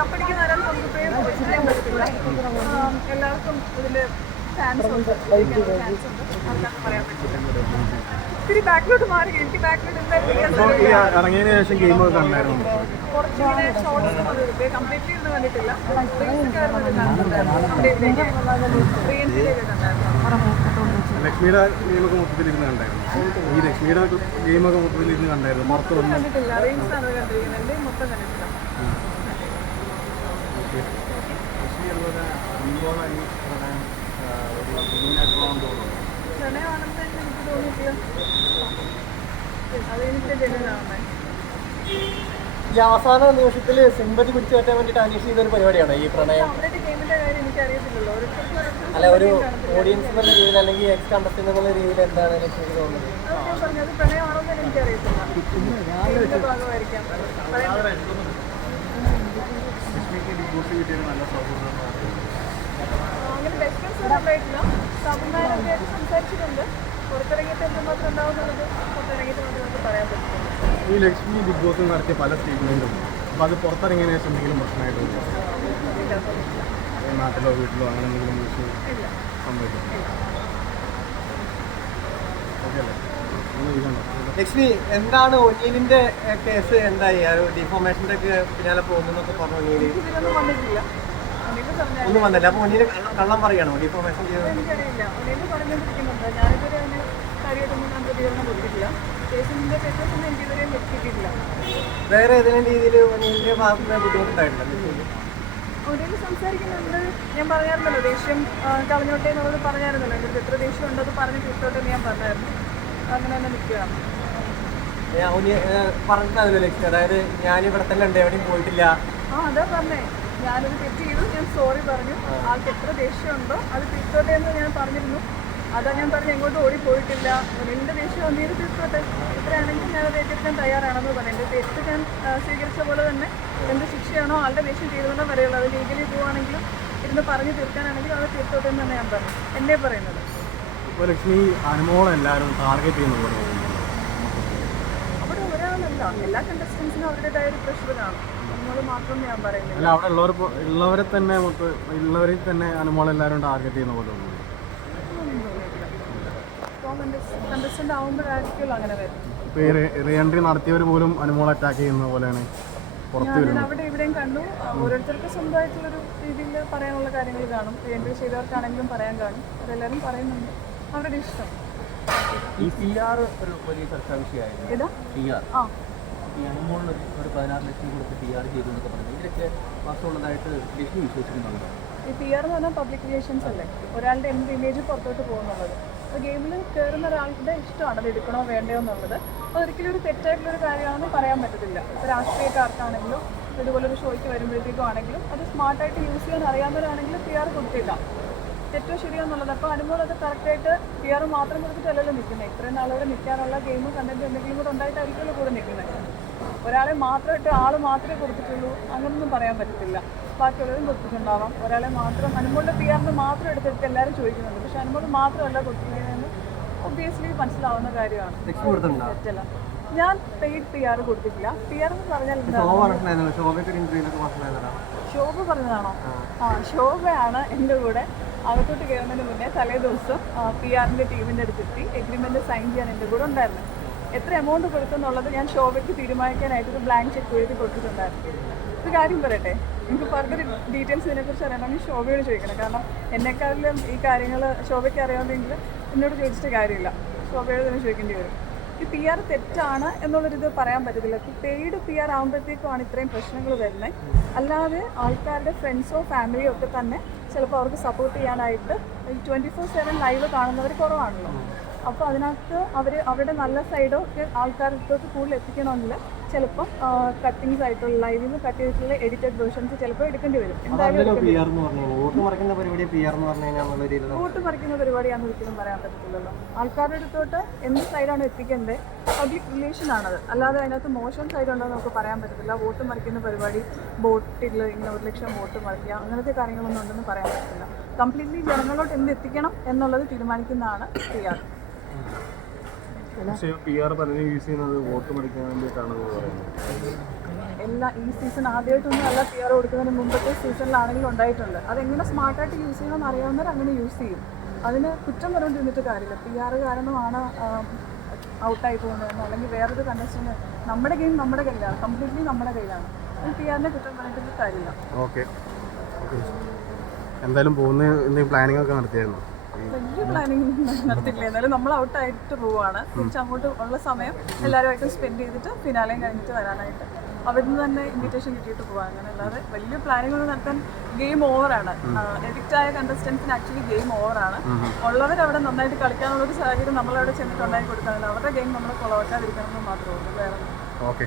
കപ്പടിക്കുന്ന നമുക്ക് പേര് പറയാൻ എല്ലാവർക്കും ഫാൻസ് ഉണ്ട് ഫാൻസ് ഉണ്ട് ആർക്കാർക്കും പറയാൻ പറ്റില്ല ബാക്കിലോട്ട് മാറി എനിക്ക് ബാക്കിലോട്ട്. ഇറങ്ങിയതിന് ശേഷം ഗെയിമൊക്കെ കണ്ടായിരുന്നു കുറച്ചിങ്ങനെ ഷോർട്സ് കംപ്ലീറ്റ്ലി ഒന്നും കണ്ടിട്ടില്ല ലക്ഷ്മിയുടെ ഗെയിമൊക്കെ മൊത്തത്തിൽ ഇരുന്ന് കണ്ടായിരുന്നു. ഈ ലക്ഷ്മിയുടെ ഗെയിമൊക്കെ മൊത്തത്തിൽ ഇരുന്ന് കണ്ടായിരുന്നു. പുറത്ത് വന്ന് കണ്ടിട്ടില്ല. റീൽസ് ആണ് കണ്ടിരിക്കുന്നത്. മൊത്തം കണ്ടിട്ടില്ല. എനിക്ക് തോന്നിയിട്ടില്ല അതെനിക്ക് ജനുവനാവുന്നേ ഈ അവസാന നിമിഷത്തിൽ സിമ്പതി പിടിച്ചു പറ്റാൻ വേണ്ടിയിട്ട് അന്വേഷിച്ച ഒരു പരിപാടിയാണ്. ഈ പ്രണയം. അല്ല ഒരു ഓഡിയൻസ് എന്നുള്ള രീതിയിൽ അല്ലെങ്കിൽ എക്സ് കണ്ടസ്റ്റ് എന്നുള്ള രീതിയിൽ എന്താണ് എനിക്ക് തോന്നുന്നത്? അത് ഞാൻ പറഞ്ഞത് പ്രണയമാണെന്ന് എനിക്ക് അങ്ങനെ ഡിസ്റ്റൻസ് ഒന്നും ഉണ്ടായിട്ടില്ല തമിഴ്നാടൊക്കെ സംസാരിച്ചിട്ടുണ്ട്. പുറത്തിറങ്ങിയിട്ട് എന്തുമാത്രം ഉണ്ടാവുന്നുള്ളത് പുറത്തിറങ്ങിയിട്ട് മാത്രമേ നമുക്ക് പറയാൻ പറ്റുള്ളൂ ഈ ലക്ഷ്മി ബിഗ് ബോസ് നടത്തിയ പല സ്റ്റേറ്റ്മെന്റും അപ്പോൾ അത് പുറത്തിറങ്ങിയതിന് ശേഷം എന്തെങ്കിലും പ്രശ്നമായിട്ടുണ്ടോ. നാട്ടിലോ വീട്ടിലോ അങ്ങനെ എന്തെങ്കിലും ഇല്ല. സംഭവിക്കും ഓക്കെ അല്ലേ? ലക്ഷ്മി എന്താണ് ഒനീലിന്റെ കേസ് എന്തായി? ഡിഫോമേഷന്റെ ഒക്കെ പിന്നാലെ പോകുന്നൊക്കെ പറഞ്ഞു ഒനീൽ. ഒന്നും വന്നില്ല. അപ്പൊ ഒനീൽ കള്ളം- പറയണോ. ഡിഫോർമേഷൻ വേറെ ഏതെങ്കിലും രീതിയിൽ ഒനീലിന്റെ ഭാഗത്തുനിന്ന് ബുദ്ധിമുട്ടുണ്ടായിട്ടില്ല ലക്ഷ്മിക്ക് ഒന്നിൽ സംസാരിക്കുന്നുണ്ട്. ഞാൻ പറഞ്ഞായിരുന്നല്ലോ ദേഷ്യം കളഞ്ഞോട്ടെ എന്നുള്ളത് പറഞ്ഞായിരുന്നല്ലോ. എന്റെ എത്ര ദേഷ്യം ഉണ്ടോ അത് പറഞ്ഞ് തീർത്തോട്ടെ എന്ന് ഞാൻ പറഞ്ഞായിരുന്നു. അങ്ങനെ തന്നെ നിൽക്കുകയാണ്. ലക്ഷ്മി അതായത് ഞാൻ ഇവിടെ തന്നെ ഉണ്ട് എവിടെയും പോയിട്ടില്ല. ആ അതാ പറഞ്ഞേ. ഞാനൊരു തെറ്റ് ചെയ്തു ഞാൻ സോറി പറഞ്ഞു. ആൾക്ക് എത്ര ദേഷ്യമുണ്ടോ അത് തിരുത്തോട്ടെ എന്ന് ഞാൻ പറഞ്ഞിരുന്നു. അതാ ഞാൻ പറഞ്ഞു എങ്ങോട്ട് ഓടിപ്പോയിട്ടില്ല. എന്റെ ദേഷ്യം ഒന്നീര് തിരുത്തോട്ടെ ഇത്രയാണെങ്കിൽ ഞാൻ അത് ഏറ്റെടുക്കാൻ തയ്യാറാണെന്ന് പറഞ്ഞു. എന്റെ തെറ്റ് ഞാൻ സ്വീകരിച്ച പോലെ തന്നെ എന്ത് ശിക്ഷയാണോ ആളുടെ ദേഷ്യം തീരുന്ന വരെയുള്ളൂ അത് ലീഗലി പോവുകയാണെങ്കിലും ഇരുന്ന് പറഞ്ഞു തീർക്കാനാണെങ്കിലും അത് തീർത്തോട്ടെ എന്ന് തന്നെ ഞാൻ പറഞ്ഞു. എന്നെ പറയുന്നത്. ഇപ്പോൾ ലക്ഷ്മി അനുമോളെല്ലാവരും ടാർഗറ്റ് ചെയ്യുന്ന പോലെ. അവിടെ ഒരാളല്ല. എല്ലാ കണ്ടസ്റ്റൻസിനും അവരുടേതായ ഒരു പ്രഷർ കാണും മാത്രം ഞാൻ പറയുന്നില്ല. അല്ല അവിടെ ഉള്ളവർ ഉള്ളവരെ തന്നെ നമുക്ക് ഉള്ളവരെ തന്നെ അനുമോളെല്ലാവരും ടാർഗറ്റ് ചെയ്യുന്ന പോലെ തോന്നുന്നു. കണ്ടസ്റ്റന്റ് ആവുമ്പോഴായിരിക്കുമല്ലോ അങ്ങനെ വരുന്നത്. ഇപ്പോൾ ഈ റീ എൻട്രി നടത്തിയവർ പോലും അനുമോൾ അറ്റാക്ക് ചെയ്യുന്ന പോലെയാണ് പുറത്ത് ഞാൻ വരുന്നത്. അവിടെ ഇവിടെയും കണ്ടു. ഓരോരുത്തർക്ക് സ്വന്തമായിട്ടുള്ളൊരു രീതിയിൽ പറയാനുള്ള കാര്യങ്ങൾ കാണും. ചെയ്തവർക്കാണെങ്കിലും പറയാൻ കാണും. അതെല്ലാവരും പറയുന്നുണ്ട്. അവരുടെ ഇഷ്ടം. ഈ സി ആർ ഒരു വലിയ ചർച്ചാ വിഷയമായിരുന്നു. ആർ ഈ അനുമോളിന് ഒരു- പതിനാറ് ലക്ഷം കൊടുത്ത് പി ആർ ചെയ്തു എന്നൊക്കെ പറഞ്ഞു ഇതിലൊക്കെ വാസ്തവമുള്ളതായിട്ട് ലക്ഷ്മി വിശ്വസിക്കുന്നുണ്ട്? ഈ പി ആർ എന്ന് പറഞ്ഞാൽ പബ്ലിക് റിലേഷൻസ് അല്ലേ? ഒരാളുടെ എന്ത് ഇമേജ് പുറത്തോട്ട് പോകുന്നുള്ളത്. അപ്പോൾ ഗെയിമിൽ കയറുന്ന ഒരാളുടെ ഇഷ്ടമാണ് അത് എടുക്കണോ വേണ്ടയോ എന്നുള്ളത്. അത് ഒരിക്കലും ഒരു തെറ്റായിട്ടുള്ള ഒരു കാര്യമാണെന്ന് പറയാൻ പറ്റത്തില്ല. ഇപ്പോൾ രാഷ്ട്രീയക്കാർക്കാണെങ്കിലും ഇതുപോലെ ഒരു ഷോയ്ക്ക് വരുമ്പോഴത്തേക്കും ആണെങ്കിലും അത് സ്മാർട്ടായിട്ട് യൂസ് ചെയ്യാൻ അറിയാവുന്നവരാണെങ്കിലും പി ആർ കൊടുത്തേക്കാം തെറ്റോ ശരിയോ എന്നുള്ളത്. അപ്പോൾ അത് കറക്റ്റായിട്ട് പി ആർ മാത്രം കൊടുത്തിട്ടല്ലല്ലോ നിൽക്കുന്നത് ഇത്രയും നാളുകൾ നിൽക്കാനുള്ള ഗെയിം കണ്ടന്റ് എന്തെങ്കിലും കൂടെ ഉണ്ടായിട്ടായിരിക്കുമല്ലോ കൂടെ നിൽക്കുന്നത് ഒരാളെ മാത്രം മാത്രമായിട്ട് ആൾ മാത്രമേ കൊടുത്തിട്ടുള്ളൂ. അങ്ങനൊന്നും പറയാൻ പറ്റത്തില്ല. ബാക്കിയുള്ളവരും കൊടുത്തിട്ടുണ്ടാവാം. ഒരാളെ മാത്രം അനുമോളുടെ പി ആറിന് മാത്രം എടുത്തിട്ട് എല്ലാവരും ചോദിക്കുന്നുണ്ട്. പക്ഷെ അനുമോൾ മാത്രമല്ല കൊടുത്തിരിക്കുന്നതെന്ന് ഒബ്വിയസ്ലി മനസ്സിലാവുന്ന കാര്യമാണ്. തെറ്റല്ല. ഞാൻ പെയ്ഡ് പി ആർ കൊടുത്തിട്ടില്ല. പി ആർ എന്ന് പറഞ്ഞാൽ എന്താ ശോഭ പറഞ്ഞതാണോ? ആ ശോഭയാണ് എന്റെ കൂടെ അകത്തോട്ട് കയറുന്നതിന് മുന്നേ തലേ ദിവസം പി ആറിന്റെ ടീമിന്റെ അടുത്തെത്തി എഗ്രിമെന്റ് സൈൻ ചെയ്യാൻ എന്റെ കൂടെ ഉണ്ടായിരുന്നു. എത്ര എമൗണ്ട് കൊടുക്കുന്നുള്ളത് ഞാൻ ശോഭയ്ക്ക് തീരുമാനിക്കാനായിട്ട് ഒരു ബ്ലാങ്ക് ചെക്ക് എഴുതി കൊടുത്തിട്ടുണ്ടായിരുന്നു. ഒരു കാര്യം പറയട്ടെ എനിക്ക് ഫർദർ ഡീറ്റെയിൽസ് ഇതിനെക്കുറിച്ച് അറിയണമെങ്കിൽ ശോഭയോട് ചോദിക്കണം. കാരണം എന്നെക്കാളിലും ഈ കാര്യങ്ങൾ ശോഭയ്ക്ക് അറിയാമെങ്കിൽ എന്നോട് ചോദിച്ചിട്ട് കാര്യമില്ല. ശോഭയോട് തന്നെ ചോദിക്കേണ്ടി വരും. ഈ പി ആർ തെറ്റാണ് എന്നുള്ളൊരിത് പറയാൻ പറ്റത്തില്ല. പെയ്ഡ് പി ആർ ആകുമ്പോഴത്തേക്കുമാണ് ഇത്രയും പ്രശ്നങ്ങൾ വരുന്നത്. അല്ലാതെ ആൾക്കാരുടെ ഫ്രണ്ട്സോ ഫാമിലിയോ ഒക്കെ തന്നെ ചിലപ്പോൾ അവർക്ക് സപ്പോർട്ട് ചെയ്യാനായിട്ട് ട്വന്റി ഫോർ സെവൻ ലൈവ് കാണുന്നവർ കുറവാണല്ലോ. അപ്പോൾ അതിനകത്ത് അവർ അവരുടെ നല്ല സൈഡോ ഒക്കെ ആൾക്കാർക്ക് കൂടുതൽ എത്തിക്കണമെങ്കിൽ ചിലപ്പം കട്ടിങ്സ് ആയിട്ടുള്ള ലൈവിൽ നിന്ന് കട്ട് ചെയ്തിട്ടുള്ള എഡിറ്റഡ് വേർഷൻസ് ചിലപ്പോൾ എടുക്കേണ്ടി വരും. എന്തായാലും വോട്ട് മറിക്കുന്ന പരിപാടിയാണെന്ന് ഒരിക്കലും പറയാൻ പറ്റത്തില്ലല്ലോ. ആൾക്കാരുടെ അടുത്തോട്ട് എന്ത് സൈഡാണ് എത്തിക്കേണ്ടത്? പബ്ലിക് റിലേഷൻ ആണത്. അല്ലാതെ അതിനകത്ത് മോശം സൈഡ് ഉണ്ടോ എന്ന് നമുക്ക് പറയാൻ പറ്റത്തില്ല. വോട്ട് മറിക്കുന്ന പരിപാടി ബോട്ടിൽ ഇങ്ങനെ ഒരു ലക്ഷം വോട്ട് മറിക്കുക അങ്ങനത്തെ കാര്യങ്ങളൊന്നും ഉണ്ടെന്ന് പറയാൻ പറ്റത്തില്ല. കംപ്ലീറ്റ്ലി ജനങ്ങളോട്ട് എന്ത് എത്തിക്കണം എന്നുള്ളത് തീരുമാനിക്കുന്നതാണ് പി ആർ പക്ഷേ പി ആർ പലരും യൂസ് ചെയ്യുന്നത് വോട്ട് മടിക്കാൻ വേണ്ടിയിട്ടാണെന്ന് പറയുന്നത്. എല്ലാ ഈ സീസൺ ആദ്യമായിട്ടൊന്നും അല്ല പി ആർ കൊടുക്കുന്നതിന് മുമ്പത്തെ സീസണിലാണെങ്കിലും ഉണ്ടായിട്ടുണ്ട്. അതെങ്ങനെ സ്മാർട്ടായിട്ട് യൂസ് ചെയ്യണമെന്ന് അറിയാവുന്നവർ അങ്ങനെ യൂസ് ചെയ്യും. അതിന് കുറ്റം പറഞ്ഞിരുന്നിട്ട് കാര്യമില്ല. പി ആർ കാരണമാണ് ഔട്ടായി പോകുന്നതെന്ന് അല്ലെങ്കിൽ വേറൊരു കണ്ടസ്റ്റന്റ് നമ്മുടെ ഗെയിം നമ്മുടെ കയ്യിലാണ്. കംപ്ലീറ്റ്ലി നമ്മുടെ കയ്യിലാണ്. പി ആറിനെ കുറ്റം പറഞ്ഞിട്ട് കാര്യമില്ല. ഓക്കെ എന്തായാലും പോകുന്ന എന്തെങ്കിലും പ്ലാനിങ് ഒക്കെ നടത്തിയായിരുന്നു വലിയ പ്ലാനിങ് നടത്തിയിട്ടില്ല. എന്നാലും നമ്മൾ ഔട്ടായിട്ട് പോവാണ്. തിരിച്ച് അങ്ങോട്ട് ഉള്ള സമയം എല്ലാവരുമായിട്ടും സ്പെൻഡ് ചെയ്തിട്ട് ഫിനാലയും കഴിഞ്ഞിട്ട് വരാനായിട്ട്. അവിടുന്ന് തന്നെ ഇൻവിറ്റേഷൻ കിട്ടിയിട്ട് പോവാം. അങ്ങനെ അല്ലാതെ വലിയ പ്ലാനിങ് ഒന്നും നടത്താൻ ഗെയിം ഓവറാണ് എഡിക്റ്റ് ആയ കണ്ടസ്റ്റൻസിന് ആക്ച്വലി ഗെയിം ഓവറാണ് ഉള്ളവർ അവിടെ നന്നായിട്ട് കളിക്കാനുള്ളൊരു സാഹചര്യം നമ്മളവിടെ ചെന്നിട്ട് ഉണ്ടാക്കി കൊടുക്കാനില്ല അവരുടെ ഗെയിം നമ്മൾ കൊളവാക്കാതിരിക്കണം എന്ന് മാത്രമേ ഉള്ളൂ. വേറെ ഓക്കെ